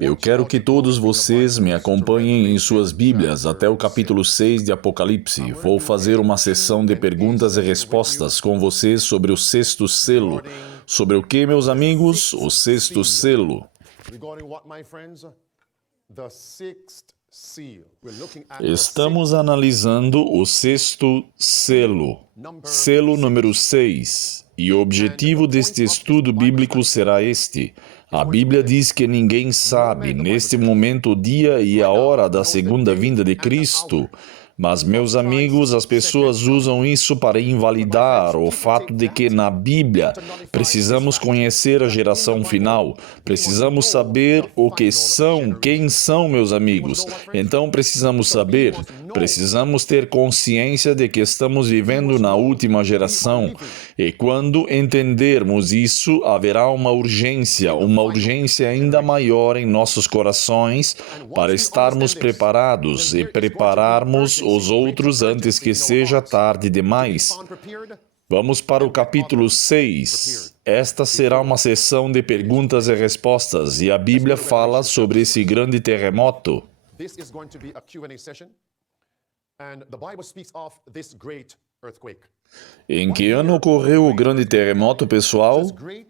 Eu quero que todos vocês me acompanhem em suas Bíblias até o capítulo 6 de Apocalipse. Vou fazer uma sessão de perguntas e respostas com vocês sobre o sexto selo. Sobre o que, meus amigos? O sexto selo. Estamos analisando o sexto selo, selo número 6. E o objetivo deste estudo bíblico será este. A Bíblia diz que ninguém sabe, neste momento, o dia e a hora da segunda vinda de Cristo. Mas, meus amigos, as pessoas usam isso para invalidar o fato de que, na Bíblia, precisamos conhecer a geração final. Precisamos saber o que são, quem são, meus amigos. Então, precisamos saber, precisamos ter consciência de que estamos vivendo na última geração. E quando entendermos isso, haverá uma urgência ainda maior em nossos corações para estarmos preparados e prepararmos os outros antes que seja tarde demais. Vamos para o capítulo 6. Esta será uma sessão de perguntas e respostas, e a Bíblia fala sobre esse grande terremoto. Em que ano ocorreu o grande terremoto, pessoal?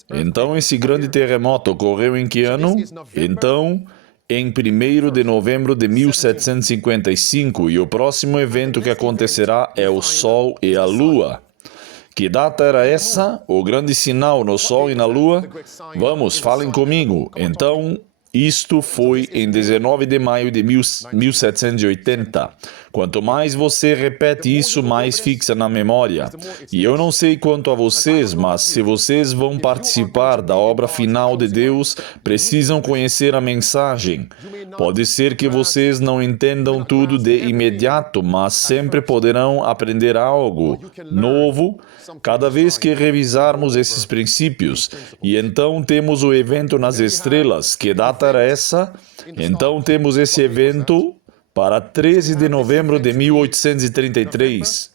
Então, esse grande terremoto ocorreu em que ano? Então, em 1º de novembro de 1755, e o próximo evento que acontecerá é o Sol e a Lua. Que data era essa? O grande sinal no Sol e na Lua? Vamos, falem comigo. Então, isto foi em 19 de maio de 1780. Quanto mais você repete isso, mais fixa na memória. E eu não sei quanto a vocês, mas se vocês vão participar da obra final de Deus, precisam conhecer a mensagem. Pode ser que vocês não entendam tudo de imediato, mas sempre poderão aprender algo novo cada vez que revisarmos esses princípios. E então temos o evento nas estrelas. Que data era essa? Então temos esse evento para 13 de novembro de 1833.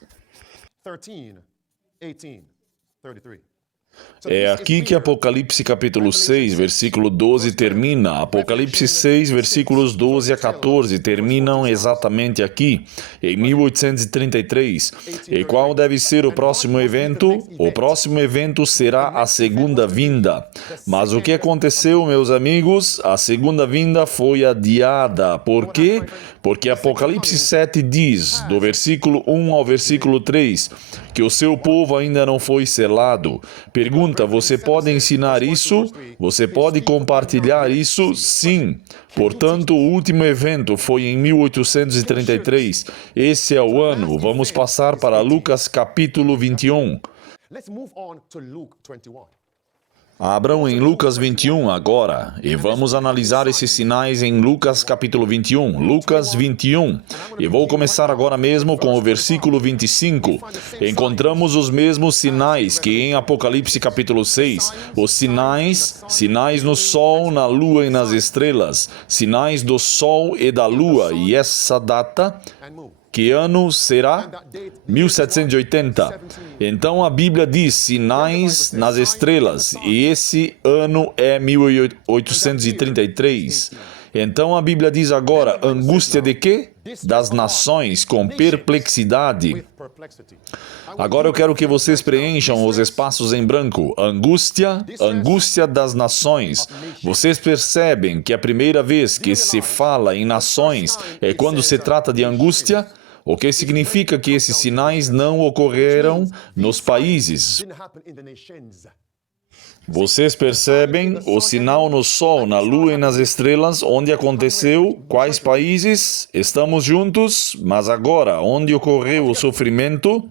É aqui que Apocalipse capítulo 6, versículo 12 termina. Apocalipse 6, versículos 12 a 14 terminam exatamente aqui, em 1833. E qual deve ser o próximo evento? O próximo evento será a segunda vinda. Mas o que aconteceu, meus amigos? A segunda vinda foi adiada. Por quê? Porque Apocalipse 7 diz, do versículo 1 ao versículo 3, que o seu povo ainda não foi selado. Pergunta, você pode ensinar isso? Você pode compartilhar isso? Sim. Portanto, o último evento foi em 1833. Esse é o ano. Vamos passar para Lucas capítulo 21. Abram em Lucas 21 agora, e vamos analisar esses sinais em Lucas capítulo 21. Lucas 21. E vou começar agora mesmo com o versículo 25. Encontramos os mesmos sinais que em Apocalipse capítulo 6. Os sinais no sol, na lua e nas estrelas. Sinais do sol e da lua. E essa data... Que ano será? 1780. Então a Bíblia diz sinais nas estrelas, e esse ano é 1833. Então a Bíblia diz agora, angústia de quê? Das nações, com perplexidade. Agora eu quero que vocês preencham os espaços em branco. Angústia, angústia das nações. Vocês percebem que a primeira vez que se fala em nações é quando se trata de angústia? O que significa que esses sinais não ocorreram nos países. Vocês percebem o sinal no sol, na lua e nas estrelas, onde aconteceu, quais países, estamos juntos, mas agora, onde ocorreu o sofrimento?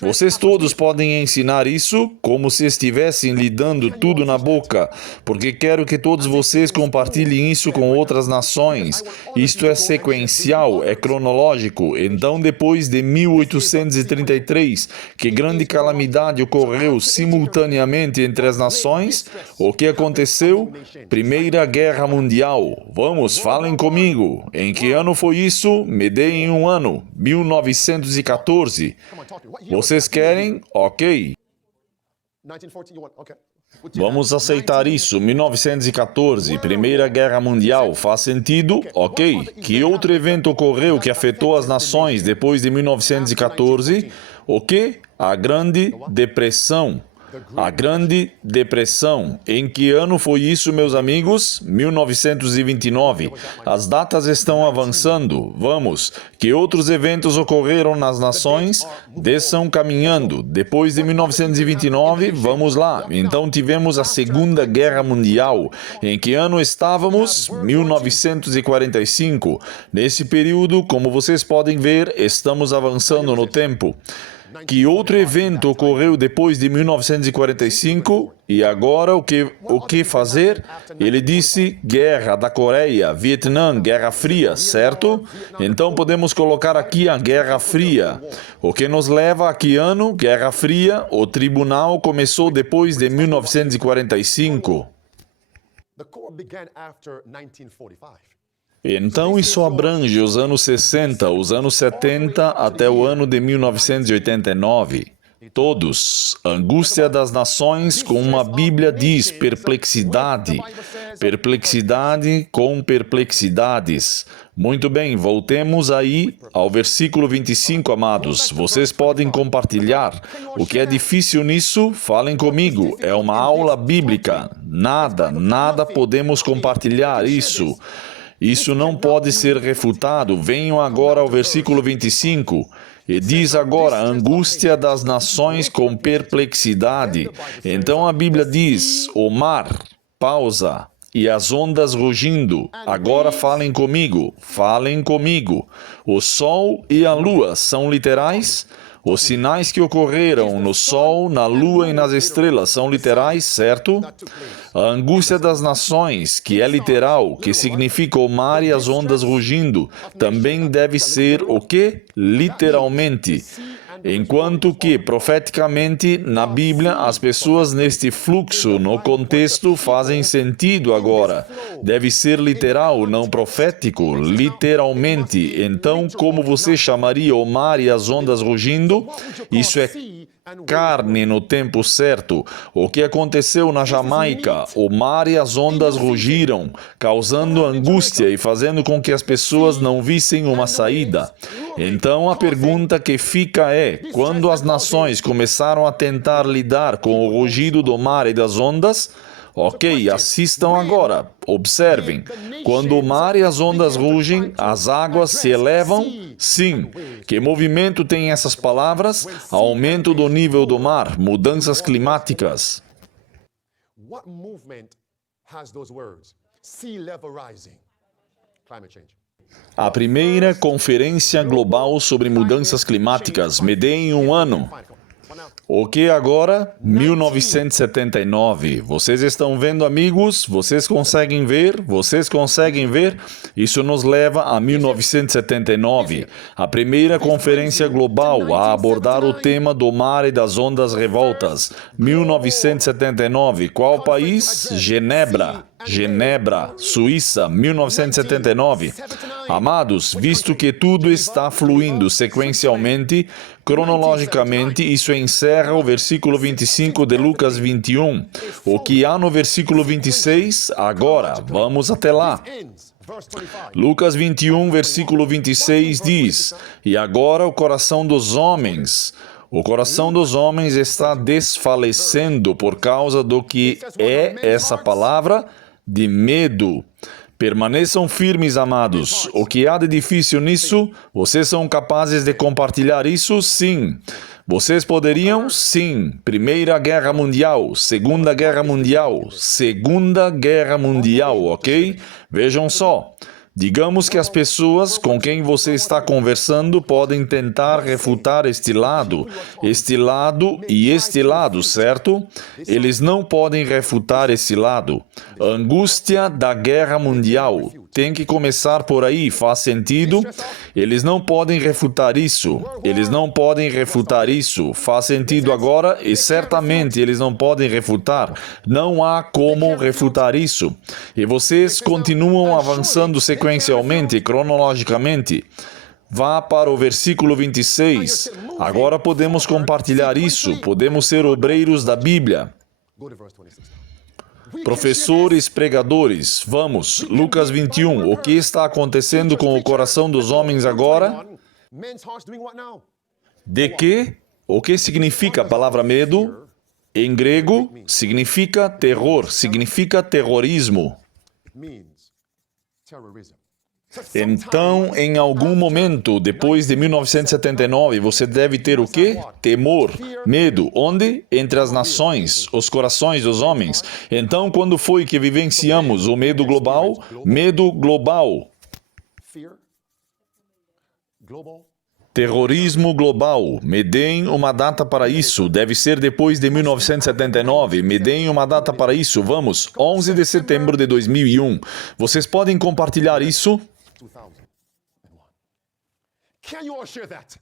Vocês todos podem ensinar isso como se estivessem lhe dando tudo na boca, porque quero que todos vocês compartilhem isso com outras nações. Isto é sequencial, é cronológico. Então, depois de 1833, que grande calamidade ocorreu simultaneamente entre as nações, o que aconteceu? Primeira Guerra Mundial. Vamos, falem comigo. Em que ano foi isso? Me deem um ano. 1914. Vocês querem? Ok. Vamos aceitar isso. 1914, Primeira Guerra Mundial, faz sentido? Ok. Que outro evento ocorreu que afetou as nações depois de 1914? O quê? A Grande Depressão. A Grande Depressão. Em que ano foi isso, meus amigos? 1929. As datas estão avançando. Vamos. Que outros eventos ocorreram nas nações? Desçam caminhando. Depois de 1929, vamos lá. Então tivemos a Segunda Guerra Mundial. Em que ano estávamos? 1945. Nesse período, como vocês podem ver, estamos avançando no tempo. Que outro evento ocorreu depois de 1945? E agora o que fazer? Ele disse Guerra da Coreia, Vietnã, Guerra Fria, certo? Então podemos colocar aqui a Guerra Fria. O que nos leva a que ano? Guerra Fria. O tribunal começou depois de 1945. The court began after 1945. Então isso abrange os anos 60, os anos 70 até o ano de 1989. Todos. Angústia das nações, como a Bíblia diz, perplexidade. Perplexidade com perplexidades. Muito bem, voltemos aí ao versículo 25, amados. Vocês podem compartilhar. O que é difícil nisso? Falem comigo. É uma aula bíblica. Nada podemos compartilhar isso. Isso não pode ser refutado. Venham agora ao versículo 25. E diz agora, angústia das nações com perplexidade. Então a Bíblia diz, o mar, pausa, e as ondas rugindo. Agora falem comigo, falem comigo. O sol e a lua são literais? Os sinais que ocorreram no sol, na lua e nas estrelas são literais, certo? A angústia das nações, que é literal, que significa o mar e as ondas rugindo, também deve ser o quê? Literalmente. Enquanto que, profeticamente, na Bíblia, as pessoas neste fluxo, no contexto, fazem sentido agora. Deve ser literal, não profético, literalmente. Então, como você chamaria o mar e as ondas rugindo? Isso é carne no tempo certo. O que aconteceu na Jamaica? O mar e as ondas rugiram, causando angústia e fazendo com que as pessoas não vissem uma saída. Então a pergunta que fica é, quando as nações começaram a tentar lidar com o rugido do mar e das ondas, ok, assistam agora, observem. Quando o mar e as ondas rugem, as águas se elevam? Sim. Que movimento tem essas palavras? Aumento do nível do mar, mudanças climáticas. What movement has those words? Sea level rising. Climate change. A primeira Conferência Global sobre Mudanças Climáticas, me deem um ano. O que agora? 1979. Vocês estão vendo, amigos? Vocês conseguem ver? Vocês conseguem ver? Isso nos leva a 1979, a primeira conferência global a abordar o tema do mar e das ondas revoltas. 1979. Qual país? Genebra, Suíça, 1979. Amados, visto que tudo está fluindo sequencialmente, cronologicamente, isso encerra o versículo 25 de Lucas 21. O que há no versículo 26? Agora, vamos até lá. Lucas 21, versículo 26 diz, e agora o coração dos homens... O coração dos homens está desfalecendo por causa do que é essa palavra de medo. Permaneçam firmes, amados. O que há de difícil nisso? Vocês são capazes de compartilhar isso? Sim. Vocês poderiam? Sim. Primeira Guerra Mundial, Segunda Guerra Mundial, Segunda Guerra Mundial, ok? Vejam só. Digamos que as pessoas com quem você está conversando podem tentar refutar este lado e este lado, certo? Eles não podem refutar esse lado. A angústia da guerra mundial tem que começar por aí, faz sentido? Eles não podem refutar isso. Eles não podem refutar isso. Faz sentido agora? E certamente eles não podem refutar. Não há como refutar isso. E vocês continuam avançando sequencialmente, cronologicamente. Vá para o versículo 26. Agora podemos compartilhar isso. Podemos ser obreiros da Bíblia. Go to verse 26 now. We can Professores, pregadores, vamos, Lucas 21. O que está acontecendo com o coração dos homens agora? Men's hearts doing what now? De que? O que significa a palavra medo? Em grego, significa terror, significa terrorismo. It means terrorism. Então, em algum momento, depois de 1979, você deve ter o quê? Temor, medo. Onde? Entre as nações, os corações dos homens. Então, quando foi que vivenciamos o medo global? Medo global. Fear. Global. Terrorismo global. Me deem uma data para isso. Deve ser depois de 1979. Me deem uma data para isso. Vamos, 11 de setembro de 2001. Vocês podem compartilhar isso? 2001. Can you all share that?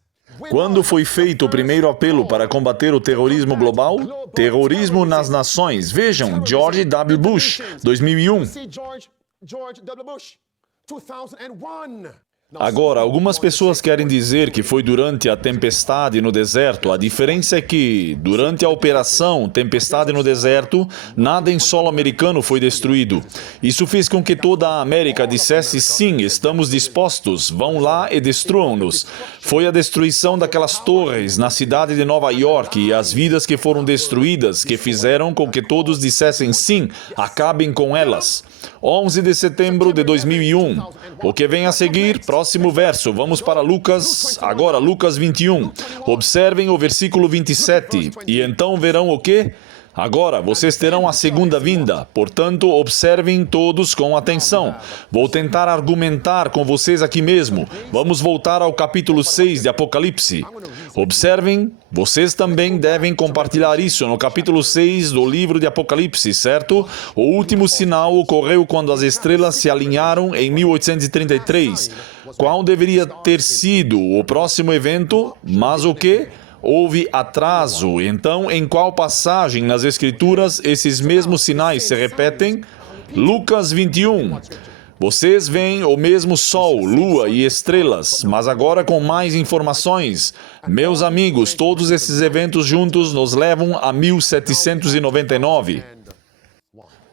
Quando foi feito o primeiro apelo para combater o terrorismo global? Terrorismo nas nações. Vejam, George W. Bush, 2001. See George W. Bush, 2001. Agora, algumas pessoas querem dizer que foi durante a tempestade no deserto. A diferença é que, durante a operação Tempestade no Deserto, nada em solo americano foi destruído. Isso fez com que toda a América dissesse sim, estamos dispostos, vão lá e destruam-nos. Foi a destruição daquelas torres na cidade de Nova York e as vidas que foram destruídas que fizeram com que todos dissessem sim, acabem com elas. 11 de setembro de 2001. O que vem a seguir? Próximo verso. Vamos para Lucas, agora Lucas 21. Observem o versículo 27. E então verão o quê? Agora, vocês terão a segunda vinda, portanto, observem todos com atenção. Vou tentar argumentar com vocês aqui mesmo. Vamos voltar ao capítulo 6 de Apocalipse. Observem, vocês também devem compartilhar isso no capítulo 6 do livro de Apocalipse, certo? O último sinal ocorreu quando as estrelas se alinharam em 1833. Qual deveria ter sido o próximo evento? Mas o quê? Houve atraso. Então, em qual passagem nas Escrituras esses mesmos sinais se repetem? Lucas 21. Vocês veem o mesmo sol, lua e estrelas, mas agora com mais informações. Meus amigos, todos esses eventos juntos nos levam a 1799.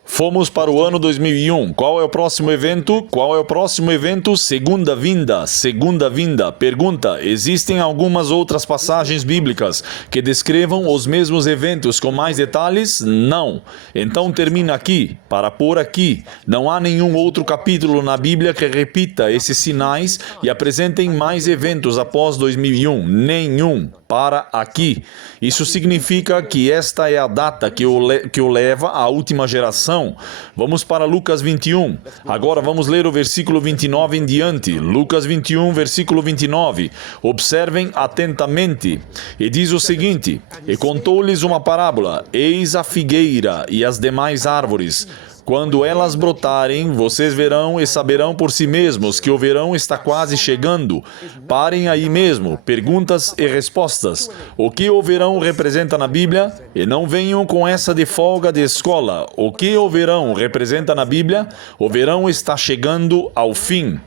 Fomos para o ano 2001. Qual é o próximo evento? Qual é o próximo evento? Segunda vinda. Segunda vinda. Pergunta: existem algumas outras passagens bíblicas que descrevam os mesmos eventos com mais detalhes? Não. Então termina aqui, para pôr aqui. Não há nenhum outro capítulo na Bíblia que repita esses sinais e apresentem mais eventos após 2001. Nenhum. Para aqui. Isso significa que esta é a data que o leva à última geração. Vamos para Lucas 21. Agora vamos ler o versículo 29 em diante. Lucas 21, versículo 29. Observem atentamente. E diz o seguinte: E contou-lhes uma parábola. Eis a figueira e as demais árvores. Quando elas brotarem, vocês verão e saberão por si mesmos que o verão está quase chegando. Parem aí mesmo, perguntas e respostas. O que o verão representa na Bíblia? E não venham com essa de folga de escola. O que o verão representa na Bíblia? O verão está chegando ao fim.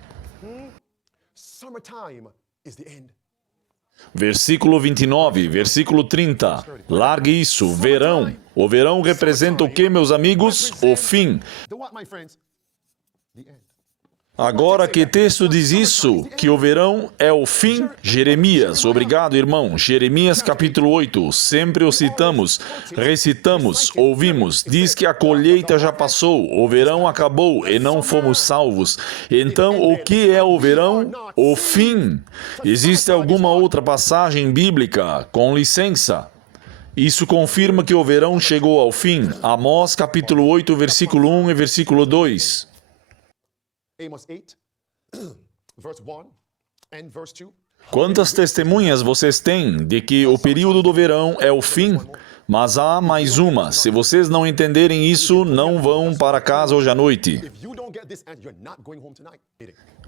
Summertime is the end. Versículo 29, versículo 30. Largue isso, verão. O verão representa o que, meus amigos? O fim. The what, my friends? The end. Agora, que texto diz isso? Que o verão é o fim? Jeremias. Obrigado, irmão. Jeremias capítulo 8. Sempre o citamos, recitamos, ouvimos. Diz que a colheita já passou, o verão acabou e não fomos salvos. Então, o que é o verão? O fim. Existe alguma outra passagem bíblica? Com licença. Isso confirma que o verão chegou ao fim. Amós capítulo 8, versículo 1 e versículo 2. Amos 8, verse 1 and verse 2. Quantas testemunhas vocês têm de que o período do verão é o fim? Mas há mais uma. Se vocês não entenderem isso, não vão para casa hoje à noite. If you don't get this and you're not going home tonight.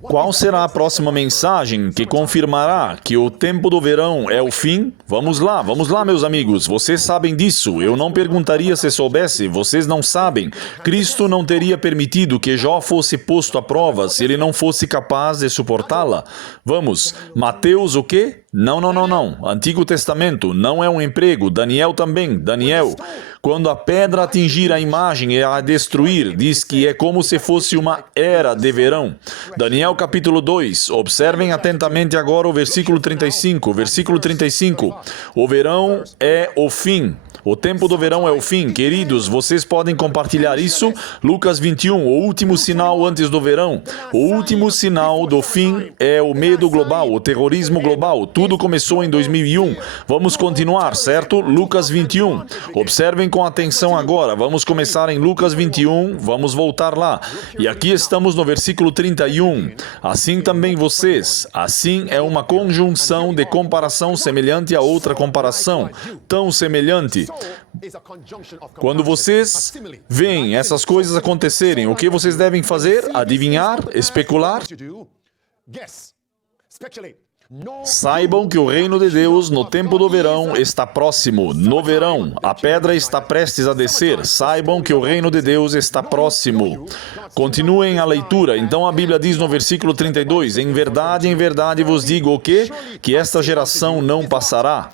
Qual será a próxima mensagem que confirmará que o tempo do verão é o fim? Vamos lá, meus amigos. Vocês sabem disso. Eu não perguntaria se soubesse. Vocês não sabem. Cristo não teria permitido que Jó fosse posto à prova se ele não fosse capaz de suportá-la. Vamos, Mateus o quê? Não. Antigo Testamento não é um emprego. Daniel também. Daniel, quando a pedra atingir a imagem e a destruir, diz que é como se fosse uma era de verão. Daniel capítulo 2. Observem atentamente agora o versículo 35. Versículo 35. O verão é o fim. O tempo do verão é o fim. Queridos, vocês podem compartilhar isso? Lucas 21, o último sinal antes do verão. O último sinal do fim é o medo global, o terrorismo global. Tudo começou em 2001. Vamos continuar, certo? Lucas 21. Observem com atenção agora. Vamos começar em Lucas 21. Vamos voltar lá. E aqui estamos no versículo 31. Assim também vocês. Assim é uma conjunção de comparação semelhante a outra comparação. Tão semelhante. Quando vocês veem essas coisas acontecerem, o que vocês devem fazer? Adivinhar? Especular? Saibam que o reino de Deus no tempo do verão está próximo. No verão, a pedra está prestes a descer. Saibam que o reino de Deus está próximo. Continuem a leitura. Então a Bíblia diz no versículo 32, em verdade vos digo o quê? Que esta geração não passará.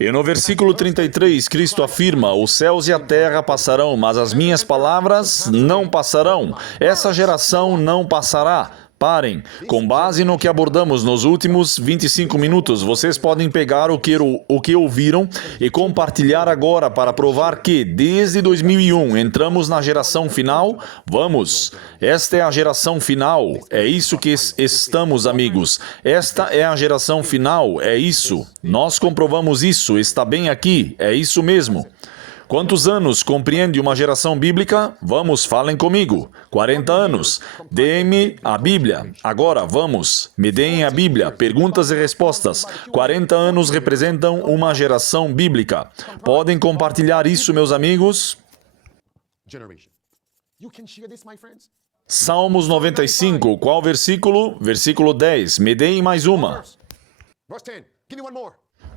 E no versículo 33, Cristo afirma, os céus e a terra passarão, mas as minhas palavras não passarão. Essa geração não passará. Parem. Com base no que abordamos nos últimos 25 minutos, vocês podem pegar o que ouviram e compartilhar agora para provar que, desde 2001, entramos na geração final? Vamos. Esta é a geração final. É isso que estamos, amigos. Esta é a geração final. É isso. Nós comprovamos isso. Está bem aqui. É isso mesmo. Quantos anos compreende uma geração bíblica? Vamos, falem comigo. 40 anos. Dê-me a Bíblia. Agora, vamos. Me deem a Bíblia. Perguntas e respostas. 40 anos representam uma geração bíblica. Podem compartilhar isso, meus amigos? Salmos 95. Qual versículo? Versículo 10. Me deem mais uma.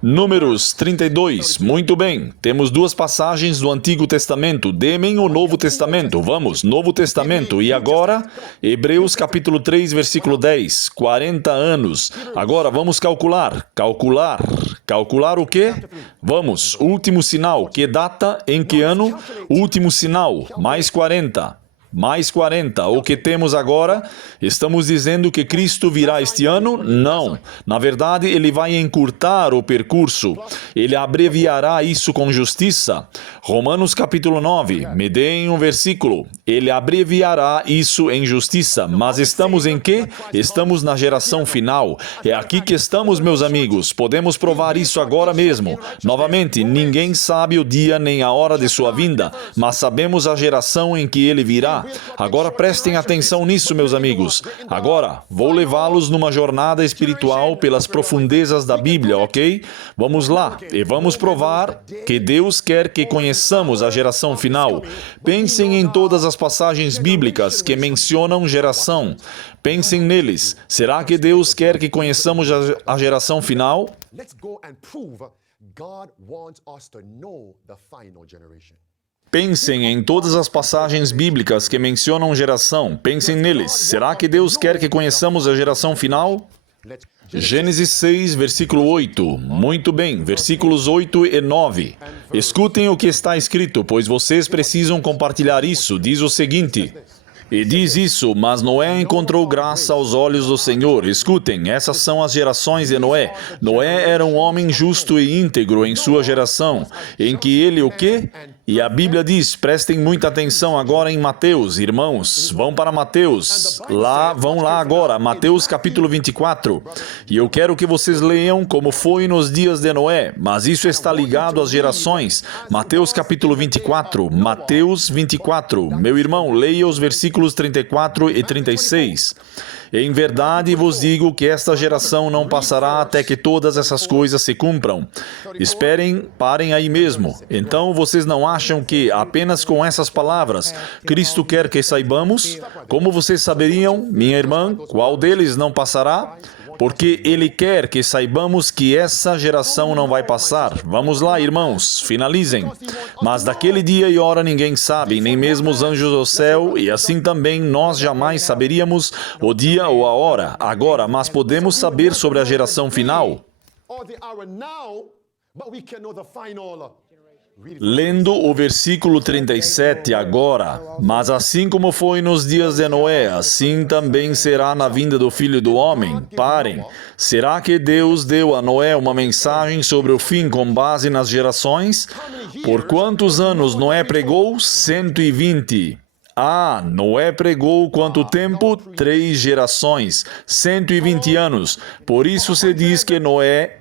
Números 32. Muito bem. Temos duas passagens do Antigo Testamento. Dê-me o Novo Testamento. Vamos, Novo Testamento. E agora, Hebreus capítulo 3, versículo 10. 40 anos. Agora, vamos calcular. Calcular o quê? Vamos, último sinal. Que data? Em que ano? Último sinal. Mais 40. Mais 40. O que temos agora? Estamos dizendo que Cristo virá este ano? Não. Na verdade, ele vai encurtar o percurso. Ele abreviará isso com justiça. Romanos capítulo 9. Me deem um versículo. Ele abreviará isso em justiça. Mas estamos em quê? Estamos na geração final. É aqui que estamos, meus amigos. Podemos provar isso agora mesmo. Novamente, ninguém sabe o dia nem a hora de sua vinda, mas sabemos a geração em que ele virá. Agora prestem atenção nisso, meus amigos. Agora, vou levá-los numa jornada espiritual pelas profundezas da Bíblia, ok? Vamos lá e vamos provar que Deus quer que conheçamos a geração final. Pensem em todas as passagens bíblicas que mencionam geração. Pensem neles. Será que Deus quer que conheçamos a geração final? Let's go and prove God wants us to know the final generation. Pensem em todas as passagens bíblicas que mencionam geração. Pensem neles. Será que Deus quer que conheçamos a geração final? Gênesis 6, versículo 8. Muito bem, versículos 8 e 9. Escutem o que está escrito, pois vocês precisam compartilhar isso. Diz o seguinte... E diz isso, mas Noé encontrou graça aos olhos do Senhor. Escutem, essas são as gerações de Noé. Noé era um homem justo e íntegro em sua geração, em que ele o quê? E a Bíblia diz, prestem muita atenção agora em Mateus, irmãos, vão para Mateus, vão lá agora, Mateus capítulo 24. E eu quero que vocês leiam como foi nos dias de Noé, mas isso está ligado às gerações. Mateus capítulo 24, Mateus 24. Meu irmão, leia os versículos 34 e 36. Em verdade vos digo que esta geração não passará até que todas essas coisas se cumpram. Esperem, parem aí mesmo. Então vocês não acham que apenas com essas palavras Cristo quer que saibamos? Como vocês saberiam, minha irmã, qual deles não passará? porque Ele quer que saibamos que essa geração não vai passar. Vamos lá, irmãos, finalizem. Mas daquele dia e hora ninguém sabe, nem mesmo os anjos do céu, e assim também nós jamais saberíamos o dia ou a hora. Agora, mas podemos saber sobre a geração final? Lendo o versículo 37 agora, mas assim como foi nos dias de Noé, assim também será na vinda do Filho do Homem. Parem. Será que Deus deu a Noé uma mensagem sobre o fim com base nas gerações? Por quantos anos Noé pregou? 120. Noé pregou quanto tempo? 3 gerações, 120 anos. Por isso se diz que Noé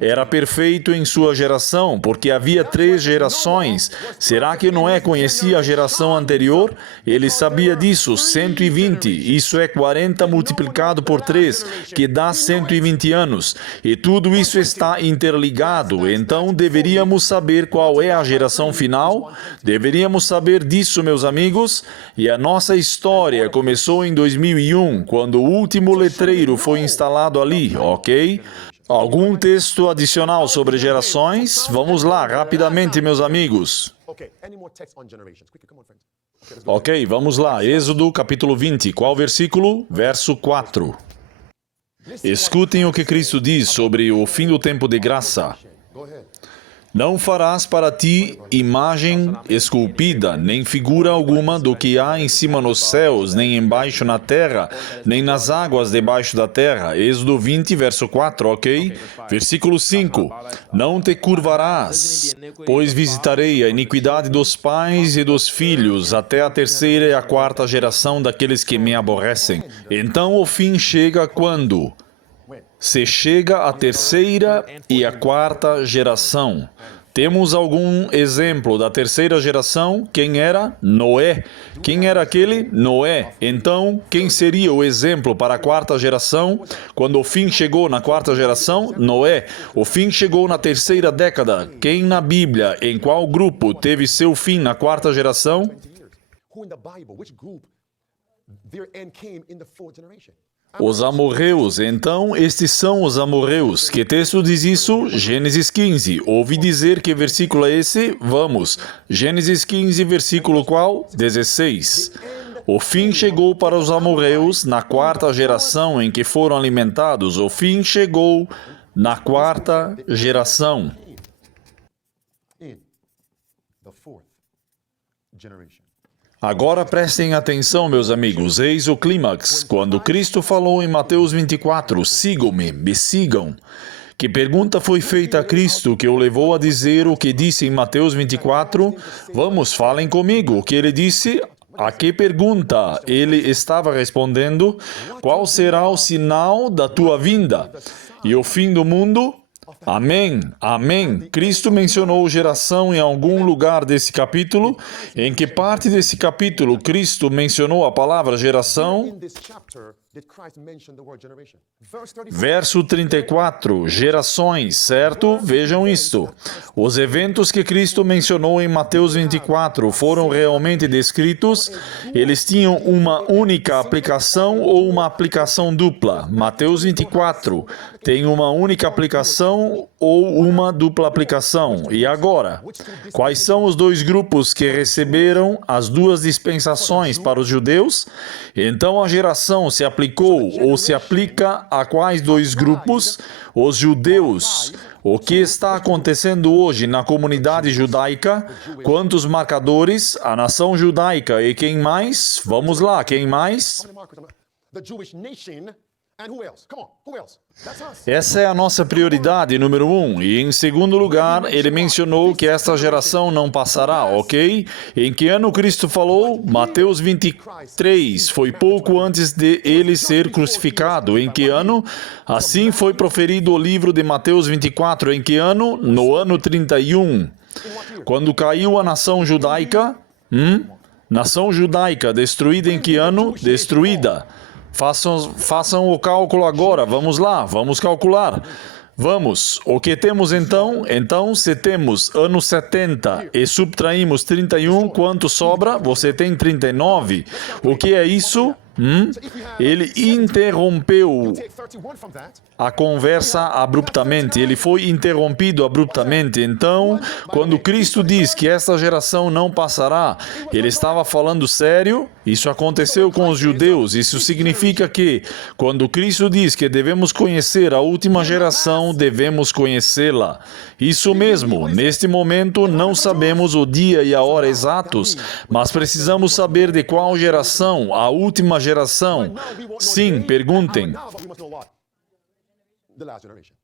era perfeito em sua geração, porque havia 3 gerações. Será que Noé conhecia a geração anterior? Ele sabia disso, 120. Isso é 40 multiplicado por 3, que dá 120 anos. E tudo isso está interligado. Então, deveríamos saber qual é a geração final? Deveríamos saber disso, meus amigos? E a nossa história começou em 2001, quando o último letreiro foi instalado ali, ok? Algum texto adicional sobre gerações? Vamos lá, rapidamente, meus amigos. Ok, vamos lá. Êxodo, capítulo 20. Qual versículo? Verso 4. Escutem o que Cristo diz sobre o fim do tempo de graça. Não farás para ti imagem esculpida, nem figura alguma do que há em cima nos céus, nem embaixo na terra, nem nas águas debaixo da terra. Êxodo 20, verso 4, ok? Versículo 5. Não te curvarás, pois visitarei a iniquidade dos pais e dos filhos, até a 3ª e a 4ª geração daqueles que me aborrecem. Então o fim chega quando? Se chega a 3ª e a 4ª geração. Temos algum exemplo da 3ª geração? Quem era? Noé. Quem era aquele? Noé. Então, quem seria o exemplo para a 4ª geração? Quando o fim chegou na 4ª geração? Noé. O fim chegou na 3ª década. Quem na Bíblia, em qual grupo, teve seu fim na 4ª geração? Os amorreus. Então, estes são os amorreus. Que texto diz isso? Gênesis 15. Ouvi dizer que versículo é esse? Vamos. Gênesis 15, versículo qual? 16. O fim chegou para os amorreus na 4ª geração em que foram alimentados. O fim chegou na 4ª geração. Agora prestem atenção, meus amigos, eis o clímax. Quando Cristo falou em Mateus 24, sigam-me, me sigam. Que pergunta foi feita a Cristo que o levou a dizer o que disse em Mateus 24? Vamos, falem comigo. O que ele disse? A que pergunta? Ele estava respondendo, qual será o sinal da tua vinda? E o fim do mundo? Amém, amém. Cristo mencionou geração em algum lugar desse capítulo. Em que parte desse capítulo Cristo mencionou a palavra geração? Verso 34, gerações, certo? Vejam isto. Os eventos que Cristo mencionou em Mateus 24 foram realmente descritos? Eles tinham uma única aplicação ou uma aplicação dupla? Mateus 24 tem uma única aplicação ou uma dupla aplicação? E agora? Quais são os 2 grupos que receberam as 2 dispensações para os judeus? Então a geração se aplicou ou se aplica a quais 2 grupos? Os judeus. O que está acontecendo hoje na comunidade judaica? Quantos marcadores? A nação judaica. E quem mais? Vamos lá, quem mais? Essa é a nossa prioridade número 1. E em segundo lugar, ele mencionou que esta geração não passará, ok? Em que ano Cristo falou? Mateus 23. Foi pouco antes de ele ser crucificado. Em que ano? Assim foi proferido o livro de Mateus 24. Em que ano? No ano 31. Quando caiu a nação judaica? Nação judaica destruída em que ano? Destruída. Façam o cálculo agora. Vamos lá, vamos calcular. Vamos, o que temos então? Então, se temos ano 70 e subtraímos 31, quanto sobra? Você tem 39. O que é isso? Ele interrompeu what you want from that. a conversa abruptamente. Ele foi interrompido abruptamente. Então, quando Cristo diz que esta geração não passará, ele estava falando sério? Isso aconteceu com os judeus. Isso significa que, quando Cristo diz que devemos conhecer a última geração, devemos conhecê-la. Isso mesmo. Neste momento, não sabemos o dia e a hora exatos, mas precisamos saber de qual geração, a última geração. Sim, perguntem. Now, but we must know what? The last generation.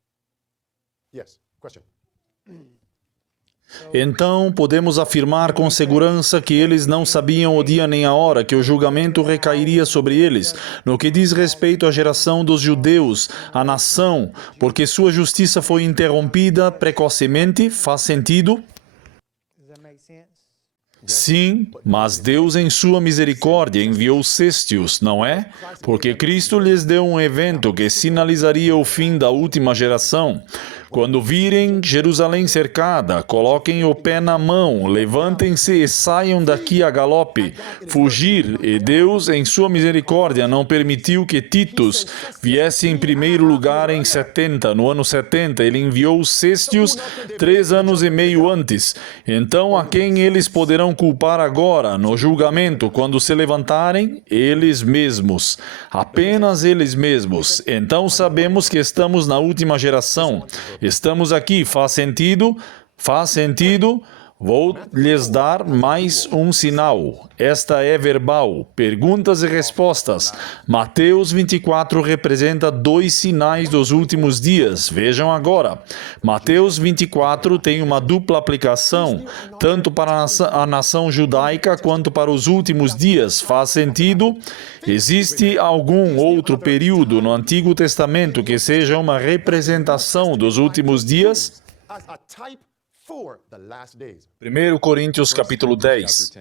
Yes, question. Então, podemos afirmar com segurança que eles não sabiam o dia nem a hora que o julgamento recairia sobre eles, no que diz respeito à geração dos judeus, a nação, porque sua justiça foi interrompida precocemente. Faz sentido? Does that make sense? Sim, mas Deus em sua misericórdia enviou cestos, não é? Porque Cristo lhes deu um evento que sinalizaria o fim da última geração. Quando virem Jerusalém cercada, coloquem o pé na mão, levantem-se e saiam daqui a galope. Fugir, e Deus, em sua misericórdia, não permitiu que Titus viesse em primeiro lugar em 70. No ano 70, ele enviou os cestos 3 anos e meio antes. Então, a quem eles poderão culpar agora, no julgamento, quando se levantarem? Eles mesmos. Apenas eles mesmos. Então, sabemos que estamos na última geração. Estamos aqui, faz sentido? Faz sentido? Vou lhes dar mais um sinal. Esta é verbal. Perguntas e respostas. Mateus 24 representa 2 sinais dos últimos dias. Vejam agora. Mateus 24 tem uma dupla aplicação, tanto para a nação judaica quanto para os últimos dias. Faz sentido? Existe algum outro período no Antigo Testamento que seja uma representação dos últimos dias? As a type for the last days. 1 Coríntios capítulo 10.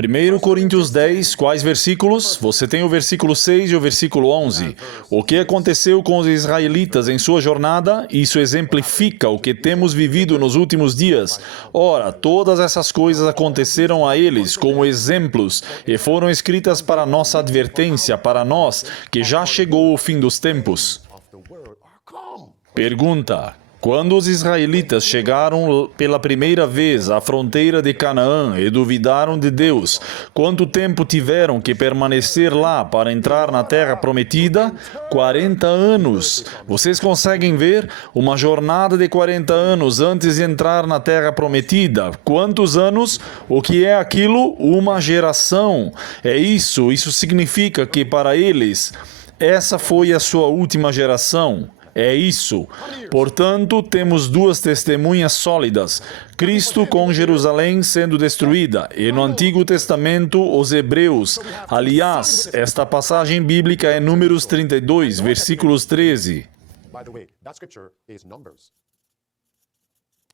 1 Coríntios 10, quais versículos? Você tem o versículo 6 e o versículo 11. O que aconteceu com os israelitas em sua jornada? Isso exemplifica o que temos vivido nos últimos dias. Ora, todas essas coisas aconteceram a eles como exemplos e foram escritas para nossa advertência, para nós, que já chegou o fim dos tempos. Of the world are come. Pergunta: quando os israelitas chegaram pela primeira vez à fronteira de Canaã e duvidaram de Deus, quanto tempo tiveram que permanecer lá para entrar na terra prometida? 40 anos. Vocês conseguem ver? Uma jornada de 40 anos antes de entrar na terra prometida. Quantos anos? O que é aquilo? Uma geração. É isso. Isso significa que para eles, essa foi a sua última geração. É isso. Portanto, temos 2 testemunhas sólidas. Cristo com Jerusalém sendo destruída, e no Antigo Testamento, os hebreus. Aliás, esta passagem bíblica é Números 32, versículos 13. By the way, that scripture is Numbers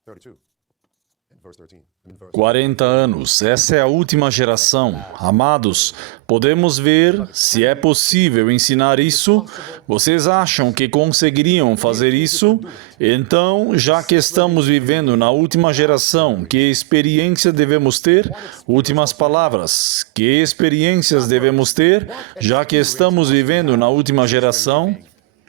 32 and verse 13. 40 anos. Essa é a última geração. Amados, podemos ver se é possível ensinar isso? Vocês acham que conseguiriam fazer isso? Então, já que estamos vivendo na última geração, que experiência devemos ter? Últimas palavras. Que experiências devemos ter, já que estamos vivendo na última geração?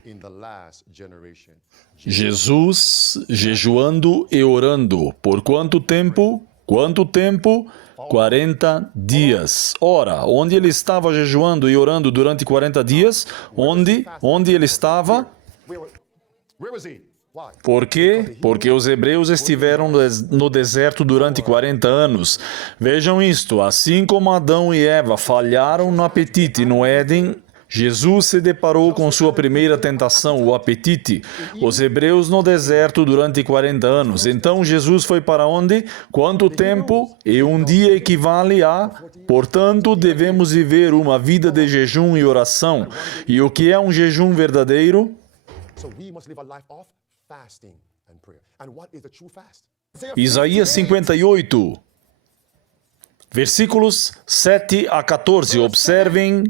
In the last generation. Jesus jejuando e orando. Por quanto tempo? Quanto tempo? 40 dias. Ora, onde ele estava jejuando e orando durante 40 dias? Onde ele estava? Where was he? Why? Por quê? Porque os hebreus estiveram no deserto durante 40 anos. Vejam isto, assim como Adão e Eva falharam no apetite no Éden, Jesus se deparou com sua primeira tentação, o apetite. Os hebreus no deserto durante 40 anos. Então Jesus foi para onde? Quanto tempo? E um dia equivale a... Portanto, devemos viver uma vida de jejum e oração. E o que é um jejum verdadeiro? So we must live a life of fasting and prayer. And what is the true fast? Isaías 58, versículos 7 a 14. Observem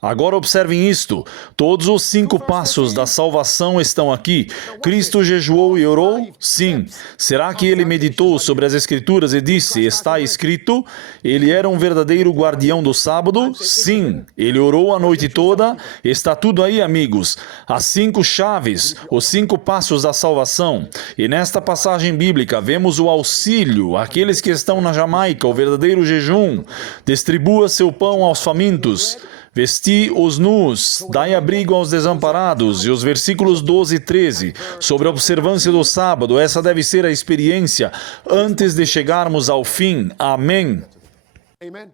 Agora observem isto. Todos os 5 passos da salvação estão aqui. Cristo jejuou e orou? Sim. Será que ele meditou sobre as Escrituras e disse, está escrito? Ele era um verdadeiro guardião do sábado? Sim. Ele orou a noite toda? Está tudo aí, amigos. As 5 chaves, os 5 passos da salvação. E nesta passagem bíblica vemos o auxílio àqueles que estão na Jamaica, o verdadeiro jejum. Distribua seu pão aos famintos. Vesti os nus, dai abrigo aos desamparados, e os versículos 12 e 13, sobre a observância do sábado, essa deve ser a experiência antes de chegarmos ao fim. Amém. Amen.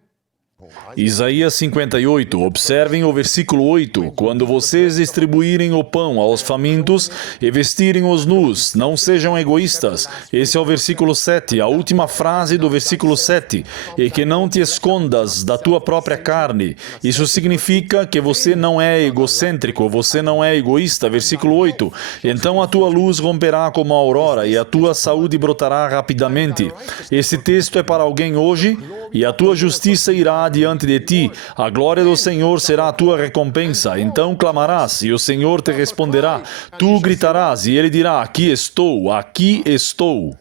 Isaías 58, observem o versículo 8. Quando vocês distribuírem o pão aos famintos e vestirem os nus, não sejam egoístas. Esse é o versículo 7, a última frase do versículo 7. E que não te escondas da tua própria carne. Isso significa que você não é egocêntrico, você não é egoísta. Versículo 8. Então a tua luz romperá como a aurora e a tua saúde brotará rapidamente. Esse texto é para alguém hoje, e a tua justiça irá diante de ti, a glória do Senhor será a tua recompensa. Então clamarás, e o Senhor te responderá. Tu gritarás, e ele dirá, aqui estou, aqui estou.